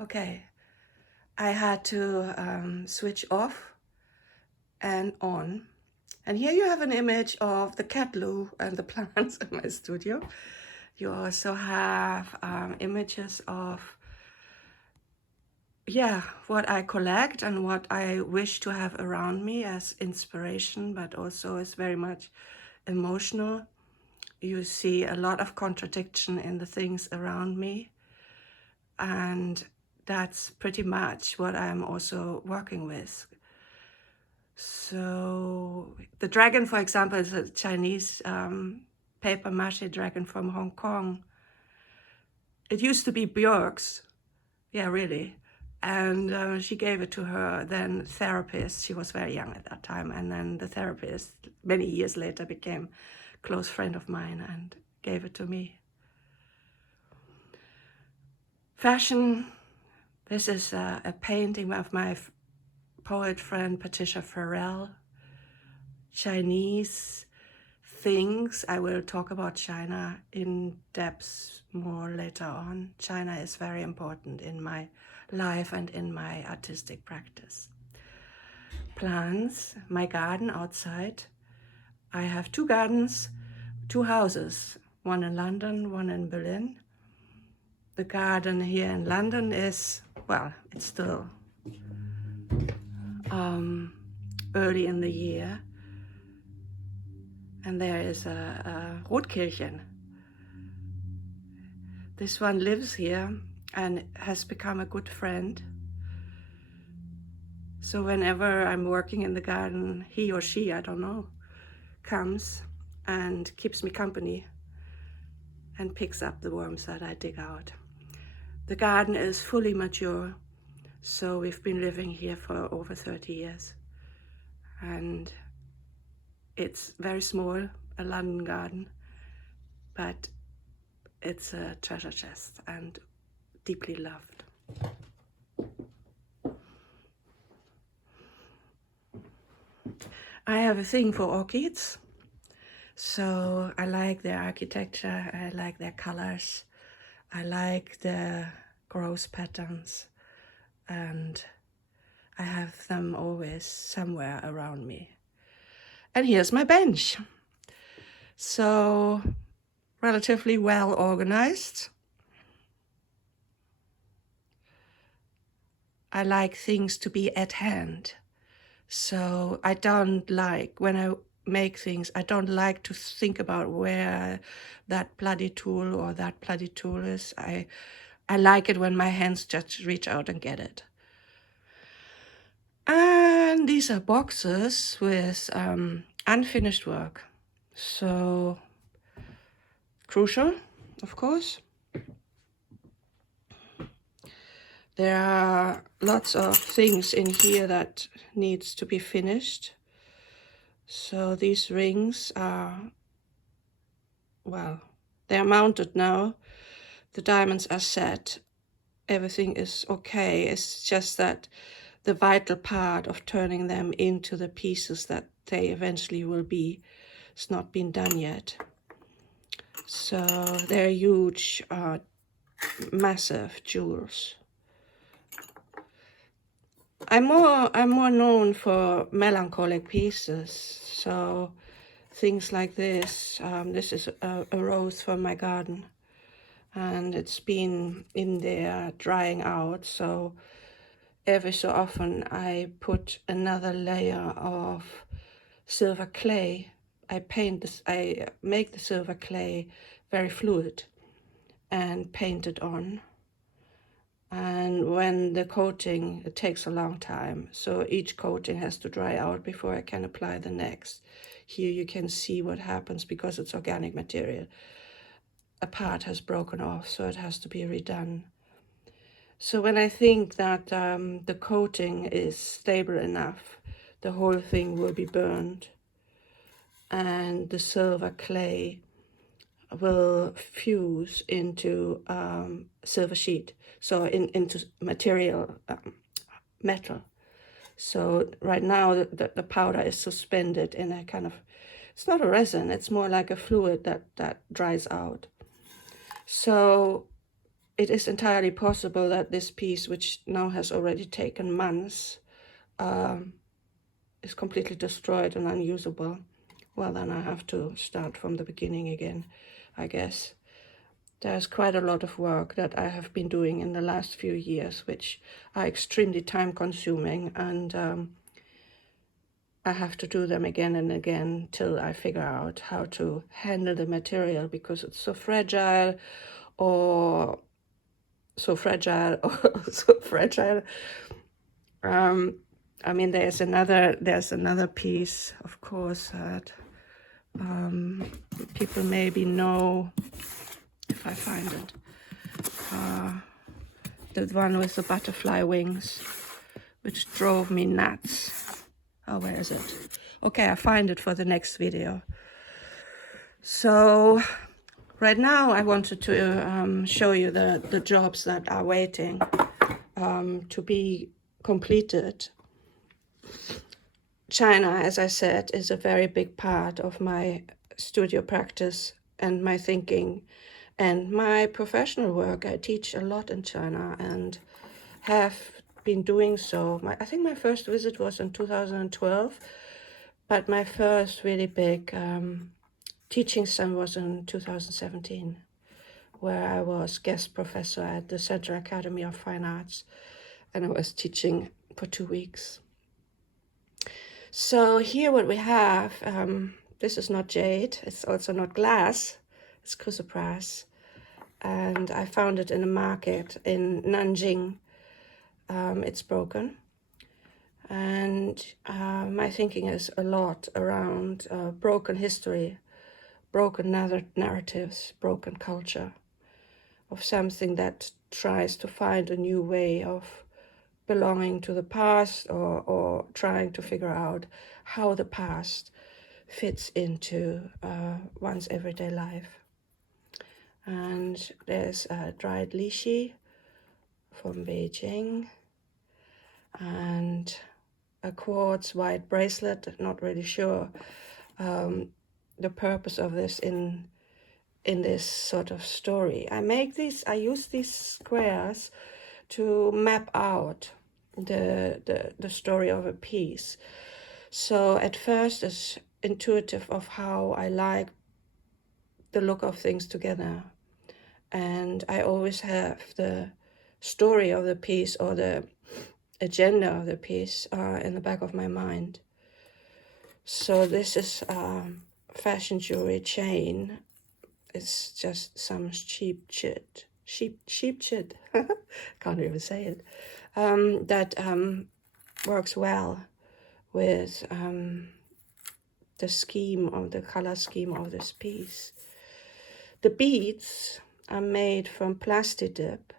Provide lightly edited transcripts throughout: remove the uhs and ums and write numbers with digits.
Okay, I had to switch off and on. And here you have an image of the cat loo and the plants in my studio. You also have images of, yeah, what I collect and what I wish to have around me as inspiration, but also is very much emotional. You see a lot of contradiction in the things around me. And that's pretty much what I'm also working with. So the dragon, for example, is a Chinese paper mache dragon from Hong Kong. It used to be Björk's, yeah, really. And she gave it to her then therapist. She was very young at that time. And then the therapist, many years later, became a close friend of mine and gave it to me. Fashion, this is a painting of my poet friend Patricia Farrell. Chinese things, I will talk about China in depth more later on. China is very important in my life and in my artistic practice. Plants, my garden outside. I have 2 gardens, 2 houses, one in London, one in Berlin. The garden here in London is, well, it's still early in the year. And there is a Rotkirchen. This one lives here and has become a good friend. So whenever I'm working in the garden, he or she, I don't know, comes and keeps me company and picks up the worms that I dig out. The garden is fully mature, so we've been living here for over 30 years. And it's very small, a London garden, but it's a treasure chest and deeply loved. I have a thing for orchids, so I like their architecture, I like their colors, I like the growth patterns, and I have them always somewhere around me. And here's my bench. So relatively well organized. I like things to be at hand. So I don't like, when I make things, I don't like to think about where that bloody tool or that bloody tool is. I like it when my hands just reach out and get it. And these are boxes with unfinished work. So crucial, of course. There are lots of things in here that needs to be finished. So these rings are, well, they're mounted now. The diamonds are set. Everything is okay. It's just that the vital part of turning them into the pieces that they eventually will be has not been done yet. So they're huge, massive jewels. I'm more known for melancholic pieces, so things like this. This is a rose from my garden, and it's been in there drying out. So every so often I put another layer of silver clay. I make the silver clay very fluid and paint it on. And when the coating, it takes a long time. So each coating has to dry out before I can apply the next. Here you can see what happens because it's organic material. A part has broken off, so it has to be redone. So when I think that the coating is stable enough, the whole thing will be burned. And the silver clay will fuse into silver sheet, so into material, metal. So right now the powder is suspended in a kind of, it's not a resin, it's more like a fluid that dries out. So it is entirely possible that this piece, which now has already taken months, is completely destroyed and unusable. Well, then I have to start from the beginning again, I guess. There's quite a lot of work that I have been doing in the last few years, which are extremely time-consuming, and I have to do them again and again till I figure out how to handle the material, because it's so fragile, or so fragile, or so fragile. I mean, there's another piece, of course, that people maybe know, if I find it. The one with the butterfly wings, which drove me nuts. Oh, where is it? Okay, I find it for the next video. So right now I wanted to show you the jobs that are waiting to be completed. China, as I said, is a very big part of my studio practice and my thinking and my professional work. I teach a lot in China and have been doing so. I think my first visit was in 2012, but my first really big teaching session was in 2017, where I was guest professor at the Central Academy of Fine Arts, and I was teaching for 2 weeks. So here what we have, this is not jade, it's also not glass, it's chrysoprase, and I found it in a market in Nanjing. It's broken, and my thinking is a lot around broken history, broken narratives, broken culture, of something that tries to find a new way of belonging to the past, or trying to figure out how the past fits into one's everyday life. And there's a dried lychee from Beijing, and a quartz white bracelet. Not really sure the purpose of this in this sort of story. I use these squares to map out the story of a piece. So at first it's intuitive of how I like the look of things together, and I always have the story of the piece or the agenda of the piece in the back of my mind. So this is fashion jewelry chain. It's just some cheap shit, can't even say it, that works well with the scheme of the color scheme of this piece. The beads are made from plastic dip.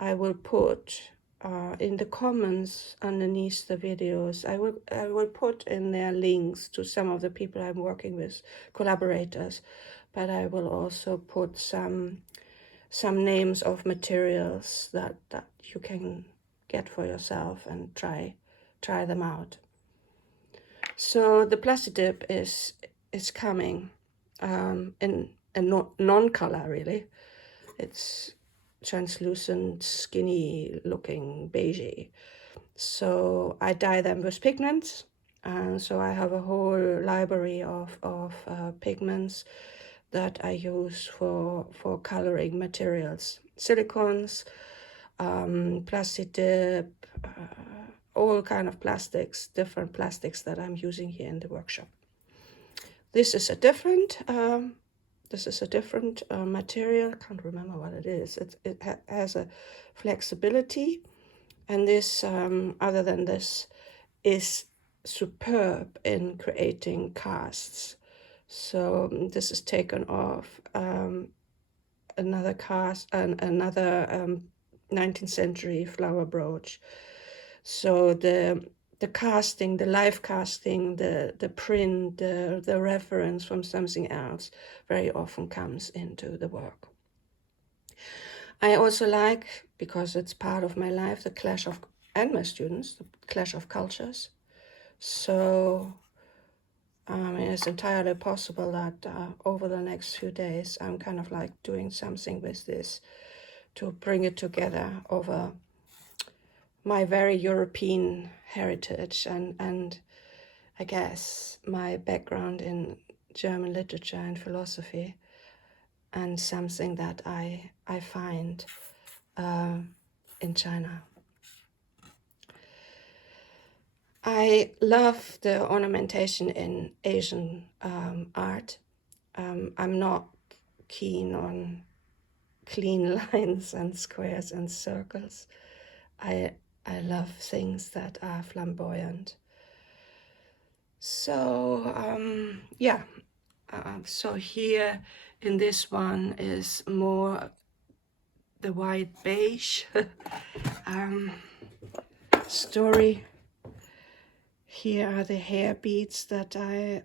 I will put in the comments underneath the videos, I will put in there links to some of the people I'm working with, collaborators, but I will also put some names of materials that you can get for yourself and try them out. So the plastic dip is coming in a non-color, really. It's translucent, skinny looking beigey. So I dye them with pigments, and so I have a whole library of pigments that I use for coloring materials, silicones, plastic dip, all kind of plastics, different plastics that I'm using here in the workshop. This is a different material. I can't remember what it is. It has a flexibility, and this, other than this, is superb in creating casts. So this is taken off another cast and another 19th century flower brooch. So the casting, the live casting, the print, the reference from something else very often comes into the work. I also like, because it's part of my life, the clash of, and my students, the clash of cultures. So It's entirely possible that over the next few days I'm kind of like doing something with this to bring it together over my very European heritage and I guess my background in German literature and philosophy, and something that I find in China. I love the ornamentation in Asian art. I'm not keen on clean lines and squares and circles. I love things that are flamboyant. So yeah, so here in this one is more the white beige story. Here are the hair beads that I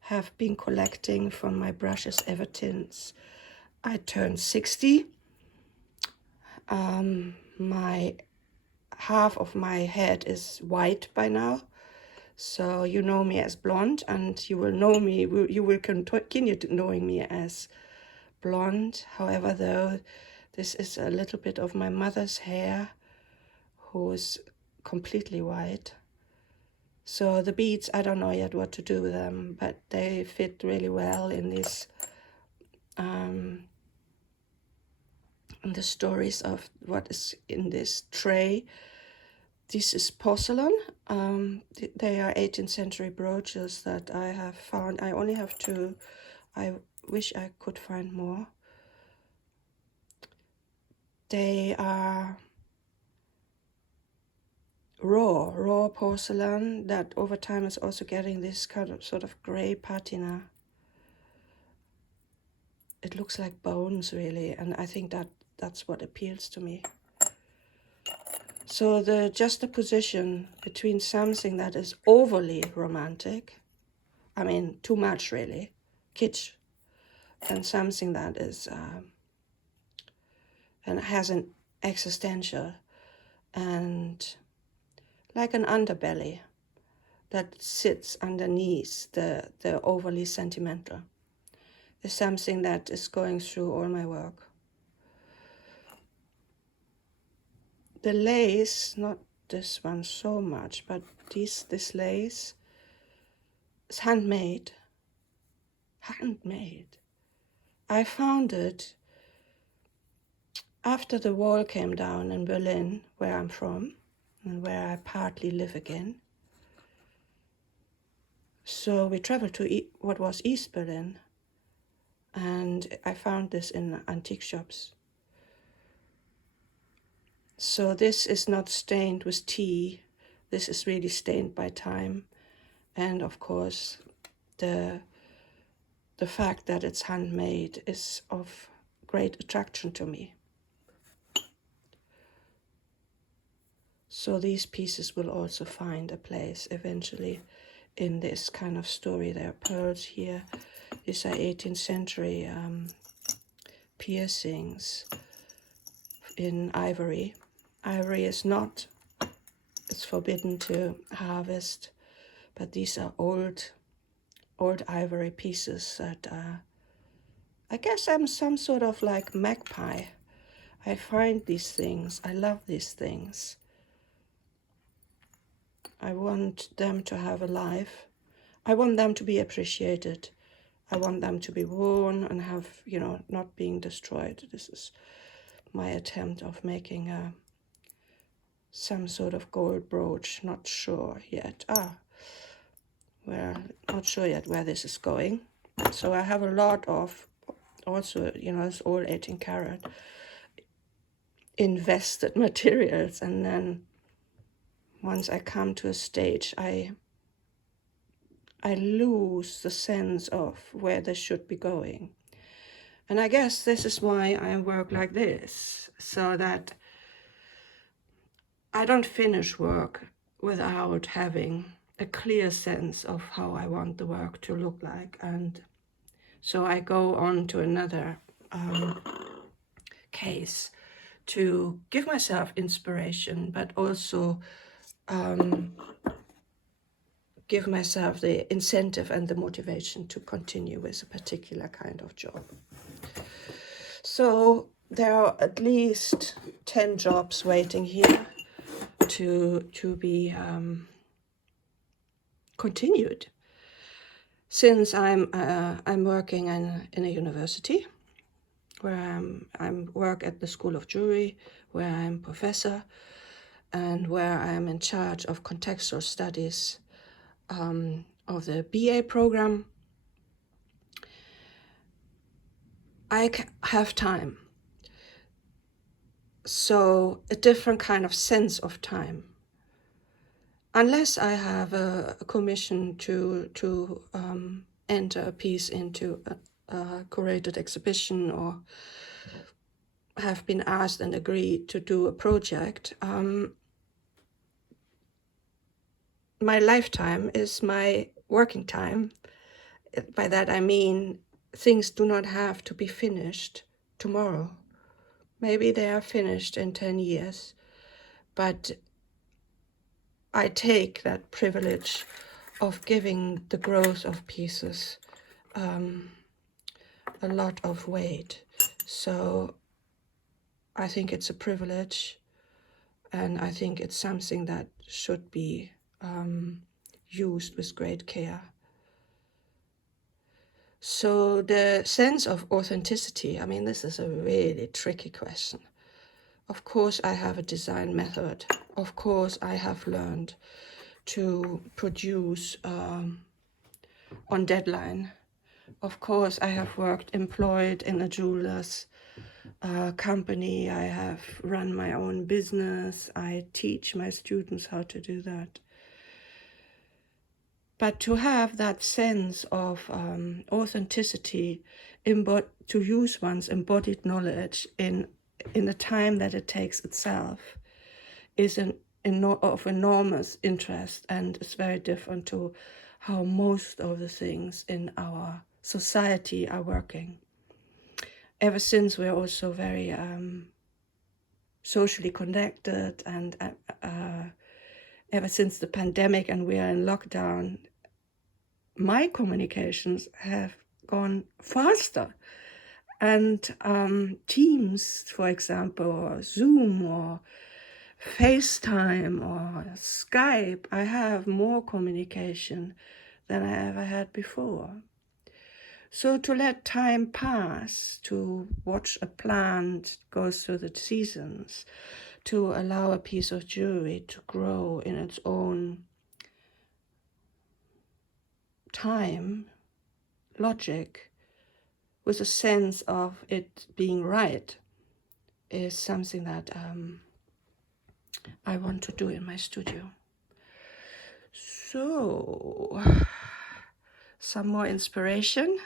have been collecting from my brushes ever since I turned 60. My half of my head is white by now, so you know me as blonde, and you will know me. You will continue to knowing me as blonde. However, though, this is a little bit of my mother's hair, who's completely white. So the beads, I don't know yet what to do with them, but they fit really well in this, in the stories of what is in this tray. This is porcelain. They are 18th century brooches that I have found. I only have two. I wish I could find more. They are raw porcelain that over time is also getting this kind of sort of gray patina. It looks like bones, really, and I think that's what appeals to me. So the juxtaposition between something that is overly romantic, I mean too much really, kitsch, and something that is and has an existential and like an underbelly that sits underneath the overly sentimental, is something that is going through all my work. The lace, not this one so much, but this lace is handmade. Handmade. I found it after the wall came down in Berlin, where I'm from, and where I partly live again. So we traveled to what was East Berlin, and I found this in antique shops. So this is not stained with tea. This is really stained by time. And of course, the fact that it's handmade is of great attraction to me. So these pieces will also find a place eventually in this kind of story. There are pearls here. These are 18th century piercings in ivory. Ivory is not, it's forbidden to harvest, but these are old ivory pieces that I guess I'm some sort of like magpie. I find these things, I love these things. I want them to have a life. I want them to be appreciated. I want them to be worn and have, you know, not being destroyed. This is my attempt of making some sort of gold brooch. Not sure yet. Well, not sure yet where this is going. So I have a lot of, also, you know, it's all 18 karat invested materials, and then once I come to a stage, I lose the sense of where this should be going. And I guess this is why I work like this, so that I don't finish work without having a clear sense of how I want the work to look like. And so I go on to another case to give myself inspiration, but also give myself the incentive and the motivation to continue with a particular kind of job. So there are at least 10 jobs waiting here to be continued. Since I'm working in a university, where I'm work at the School of Jewry, where I'm professor, and where I'm in charge of contextual studies of the BA program, I have time. So a different kind of sense of time. Unless I have a commission to enter a piece into a curated exhibition, or have been asked and agreed to do a project, my lifetime is my working time. By that I mean things do not have to be finished tomorrow. Maybe they are finished in 10 years, but I take that privilege of giving the growth of pieces a lot of weight. So I think it's a privilege, and I think it's something that should be used with great care. So the sense of authenticity, I mean, this is a really tricky question. Of course, I have a design method. Of course, I have learned to produce on deadline. Of course, I have worked employed in a jeweler's company. I have run my own business. I teach my students how to do that. But to have that sense of authenticity, to use one's embodied knowledge in the time that it takes itself, is of enormous interest, and it's very different to how most of the things in our society are working. Ever since we're also very socially connected, and ever since the pandemic and we are in lockdown, my communications have gone faster. And Teams, for example, or Zoom, or FaceTime, or Skype, I have more communication than I ever had before. So to let time pass, to watch a plant go through the seasons, to allow a piece of jewelry to grow in its own time, logic, with a sense of it being right, is something that I want to do in my studio. So, some more inspiration.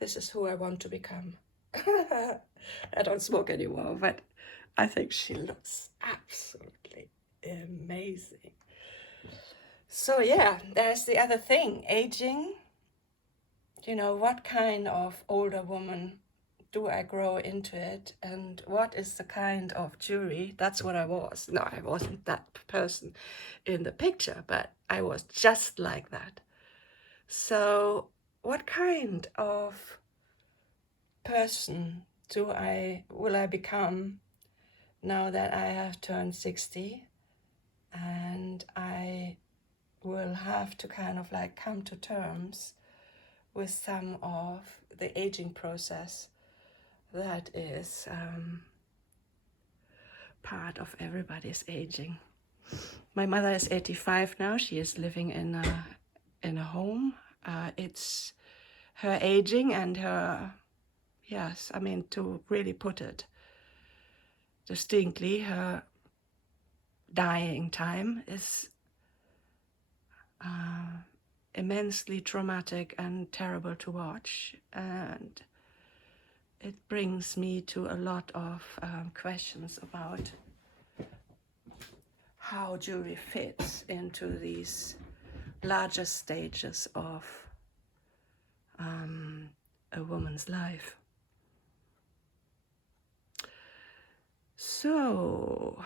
This is who I want to become. I don't smoke anymore, but I think she looks absolutely amazing. So yeah, there's the other thing, aging. You know, what kind of older woman do I grow into it, and what is the kind of jewelry? That's what I was. No, I wasn't that person in the picture, but I was just like that. So what kind of person will I become now that I have turned 60, and I will have to kind of like come to terms with some of the aging process that is part of everybody's aging. My mother is 85 now. She is living in a home. It's her aging and her, yes, I mean, to really put it distinctly, her dying time is immensely traumatic and terrible to watch, and it brings me to a lot of questions about how jewelry fits into these larger stages of a woman's life. So